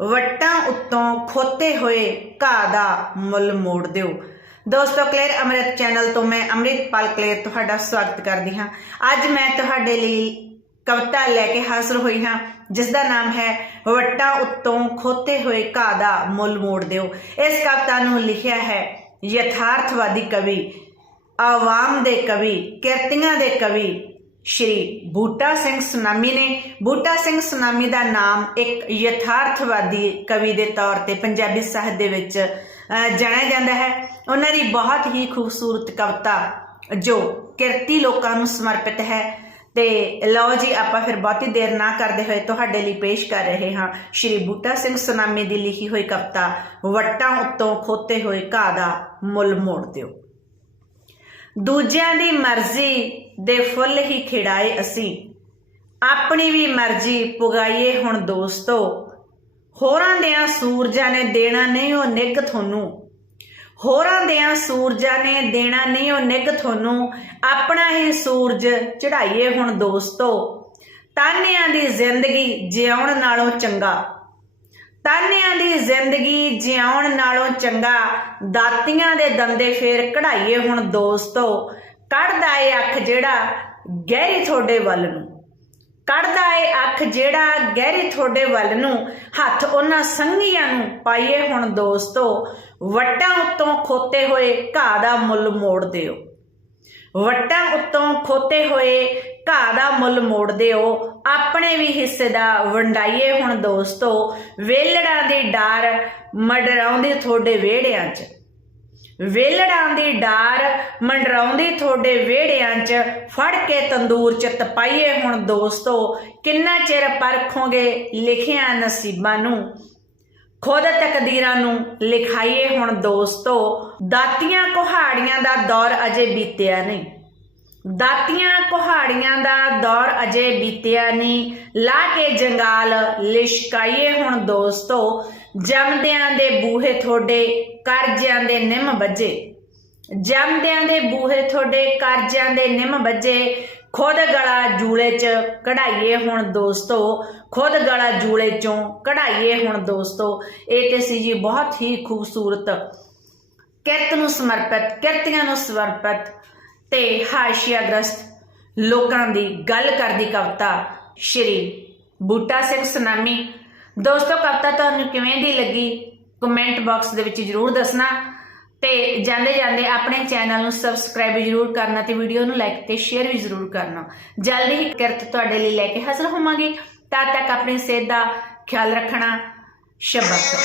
ਵੱਟਾਂ ਉੱਤੋਂ ਖੋਤੇ ਹੋਏ ਘਾਹ ਦਾ ਮੁੱਲ ਮੋੜ ਦਿਓ। ਦੋਸਤੋ, ਕਲੇਰ ਅੰਮ੍ਰਿਤ ਚੈਨਲ ਤੋਂ ਮੈਂ ਅੰਮ੍ਰਿਤਪਾਲ ਕਲੇਰ ਤੁਹਾਡਾ ਸਵਾਗਤ ਕਰਦੀ ਹਾਂ। ਅੱਜ ਮੈਂ ਤੁਹਾਡੇ ਲਈ ਕਵਿਤਾ ਲੈ ਕੇ ਹਾਜ਼ਰ ਹੋਈ ਹਾਂ ਜਿਸ ਦਾ ਨਾਮ ਹੈ, ਵੱਟਾਂ ਉੱਤੋਂ ਖੋਤੇ ਹੋਏ ਘਾਹ ਦਾ ਮੁੱਲ ਮੋੜ ਦਿਓ। ਇਸ ਕਵਿਤਾ ਨੂੰ ਲਿਖਿਆ ਹੈ, ਯਥਾਰਥਵਾਦੀ ਕਵੀ, ਆਵਾਮ ਦੇ ਕਵੀ, ਕਿਰਤੀਆਂ ਦੇ ਕਵੀ ਸ਼੍ਰੀ ਬੂਟਾ ਸਿੰਘ ਸੁਨਾਮੀ ਨੇ, ਬੂਟਾ ਸਿੰਘ ਸੁਨਾਮੀ ਦਾ ਨਾਮ ਇੱਕ ਯਥਾਰਥਵਾਦੀ ਕਵੀ ਦੇ ਤੌਰ ਤੇ ਪੰਜਾਬੀ ਸਾਹਿਤ ਦੇ ਵਿੱਚ ਜਾਣਿਆ ਜਾਂਦਾ ਹੈ। ਉਹਨਾਂ ਦੀ ਬਹੁਤ ਹੀ ਖੂਬਸੂਰਤ ਕਵਿਤਾ ਜੋ ਕਿਰਤੀ ਲੋਕਾਂ ਨੂੰ ਸਮਰਪਿਤ ਹੈ ਤੇ ਲਓ ਜੀ, ਆਪਾਂ ਫਿਰ ਬਹੁਤੀ ਦੇਰ ਨਾ ਕਰਦੇ ਹੋਏ ਤੁਹਾਡੇ ਲਈ ਪੇਸ਼ ਕਰ ਰਹੇ ਹਾਂ ਸ਼੍ਰੀ ਬੂਟਾ ਸਿੰਘ ਸੁਨਾਮੀ ਦੀ ਲਿਖੀ ਹੋਈ ਕਵਿਤਾ, ਵੱਟਾਂ ਉੱਤੋਂ ਖੋਤੇ ਹੋਏ ਘਾਹ ਦਾ ਮੁੱਲ ਮੋੜ ਦਿਓ। ਦੂਜਿਆਂ ਦੀ ਮਰਜ਼ੀ ਦੇ ਫੁੱਲ ਹੀ ਖਿੜਾਏ ਅਸੀਂ। ਆਪਣੀ ਵੀ ਮਰਜ਼ੀ ਪੁਗਾਈਏ ਹੁਣ ਦੋਸਤੋ। ਹੋਰਾਂ ਦਿਆਂ ਸੂਰਜਾਂ ਨੇ ਦੇਣਾ ਨਹੀਂ ਉਹ ਨਿੱਘ ਤੁਹਾਨੂੰ। ਹੋਰਾਂ ਦਿਆਂ ਸੂਰਜਾਂ ਨੇ ਦੇਣਾ ਨਹੀਂ ਉਹ ਨਿੱਘ ਤੁਹਾਨੂੰ। ਆਪਣਾ ਹੀ ਸੂਰਜ ਚੜਾਈਏ ਹੁਣ ਦੋਸਤੋ। ਤਾਨਿਆਂ ਦੀ ਜ਼ਿੰਦਗੀ ਜਿਉਣ ਨਾਲੋਂ ਚੰਗਾ। ਤਾਨਿਆਂ ਦੀ ਜ਼ਿੰਦਗੀ ਜਿਉਣ ਨਾਲੋਂ ਚੰਗਾ, ਦਾਤੀਆਂ ਦੇ ਦੰਦੇ ਫੇਰ ਕਢਾਈਏ ਹੁਣ ਦੋਸਤੋ। ਕੱਢਦਾ ਏ ਅੱਖ ਜਿਹੜਾ ਗਹਿਰੀ ਤੁਹਾਡੇ ਵੱਲ ਨੂੰ। ਕੱਢਦਾ ਏ ਅੱਖ ਜਿਹੜਾ ਗਹਿਰੀ ਤੁਹਾਡੇ ਵੱਲ ਨੂੰ। ਹੱਥ ਉਹਨਾਂ ਸੰਗੀਆਂ ਨੂੰ ਪਾਈਏ ਹੁਣ ਦੋਸਤੋ। ਵੱਟਾਂ ਉੱਤੋਂ ਖੋਤੇ ਹੋਏ ਘਾਹ ਦਾ ਮੁੱਲ ਮੋੜ ਦਿਓ। ਵੱਟਾਂ ਉੱਤੋਂ ਖੋਤੇ ਹੋਏ ਘਾਹ ਦਾ ਮੁੱਲ ਮੋੜ ਦਿਓ। ਆਪਣੇ ਵੀ ਹਿੱਸੇ ਦਾ ਵੰਡਾਈਏ ਹੁਣ ਦੋਸਤੋ। ਵੇਲੜਾਂ ਦੀ ਡਾਰ ਮਡਰਾਉਂਦੀ ਤੁਹਾਡੇ ਵਿਹੜਿਆਂ 'ਚ। ਵੇਲੜਾਂ ਦੀ ਡਾਰ ਮੰਡਰਾਉਂਦੀ ਤੁਹਾਡੇ ਵਿਹੜਿਆਂ 'ਚ। ਫੜ ਕੇ ਤੰਦੂਰ 'ਚ ਤਪਾਈਏ ਹੁਣ ਦੋਸਤੋ। ਕਿੰਨਾ ਚਿਰ ਪਰਖੋਗੇ ਲਿਖਿਆ ਨਸੀਬਾਂ ਨੂੰ। ਖੁਦ ਤਕਦੀਰਾਂ ਨੂੰ ਲਿਖਾਈਏ ਹੁਣ ਦੋਸਤੋ, ਦਾਤੀਆਂ ਕੁਹਾੜੀਆਂ ਦਾ ਦੌਰ ਅਜੇ ਬੀਤਿਆ ਨਹੀਂ। ਦਾਤੀਆਂ ਕੁਹਾੜੀਆਂ ਦਾ ਦੌਰ ਅਜੇ ਬੀਤਿਆ ਨਹੀਂ। ਲਾ ਕੇ ਜੰਗਾਲ ਲਿਸ਼ਕਾਈਏ ਹੁਣ ਦੋਸਤੋ, ਜੰਮਦਿਆਂ ਦੇ ਬੂਹੇ ਤੁਹਾਡੇ ਕਰਜ਼ਿਆਂ ਦੇ ਨਿੰਮ ਵੱਜੇ। ਜੰਮਦਿਆਂ ਦੇ ਬੂਹੇ ਤੁਹਾਡੇ ਕਰਜ਼ਿਆਂ ਦੇ ਨਿੰਮ ਵੱਜੇ। ਖੁਦ ਗਲਾ ਜੂਲੇ 'ਚ ਕਢਾਈਏ ਹੁਣ ਦੋਸਤੋ, ਖੁਦ ਗਲਾ ਜੂਲੇ 'ਚੋਂ ਕਢਾਈਏ ਹੁਣ ਦੋਸਤੋ। ਇਹ ਤੇ ਸੀ ਜੀ ਬਹੁਤ ਹੀ ਖੂਬਸੂਰਤ। ਕਿਰਤ ਨੂੰ ਸਮਰਪਿਤ, ਕਿਰਤੀਆਂ ਨੂੰ ਸਮਰਪਿਤ ਤੇ ਹਾਸ਼ੀਆਗ੍ਰਸਤ ਲੋਕਾਂ ਦੀ ਗੱਲ ਕਰਦੀ ਕਵਿਤਾ ਸ਼੍ਰੀ ਬੂਟਾ ਸਿੰਘ ਸੁਨਾਮੀ। ਦੋਸਤੋ, ਕਵਿਤਾ ਤੁਹਾਨੂੰ ਕਿਵੇਂ ਦੀ ਲੱਗੀ? ਕਮੈਂਟ ਬਾਕਸ ਦੇ ਵਿੱਚ ਜਰੂਰ ਦੱਸਣਾ। ਤੇ ਜਾਂਦੇ ਜਾਂਦੇ ਆਪਣੇ ਚੈਨਲ ਨੂੰ ਸਬਸਕ੍ਰਾਈਬ ਜਰੂਰ ਕਰਨਾ ਤੇ ਵੀਡੀਓ ਨੂੰ ਲਾਈਕ ਤੇ ਸ਼ੇਅਰ ਵੀ ਜਰੂਰ ਕਰਨਾ। ਜਲਦੀ ਹੀ ਕਿਰਤ ਤੁਹਾਡੇ ਲਈ ਲੈ ਕੇ ਹਾਜ਼ਰ ਹੋਵਾਂਗੇ। ਤਦ ਤੱਕ ਆਪਣੀ ਸਿਹਤ ਦਾ ਖਿਆਲ ਰੱਖਣਾ। ਸ਼ਬਦ।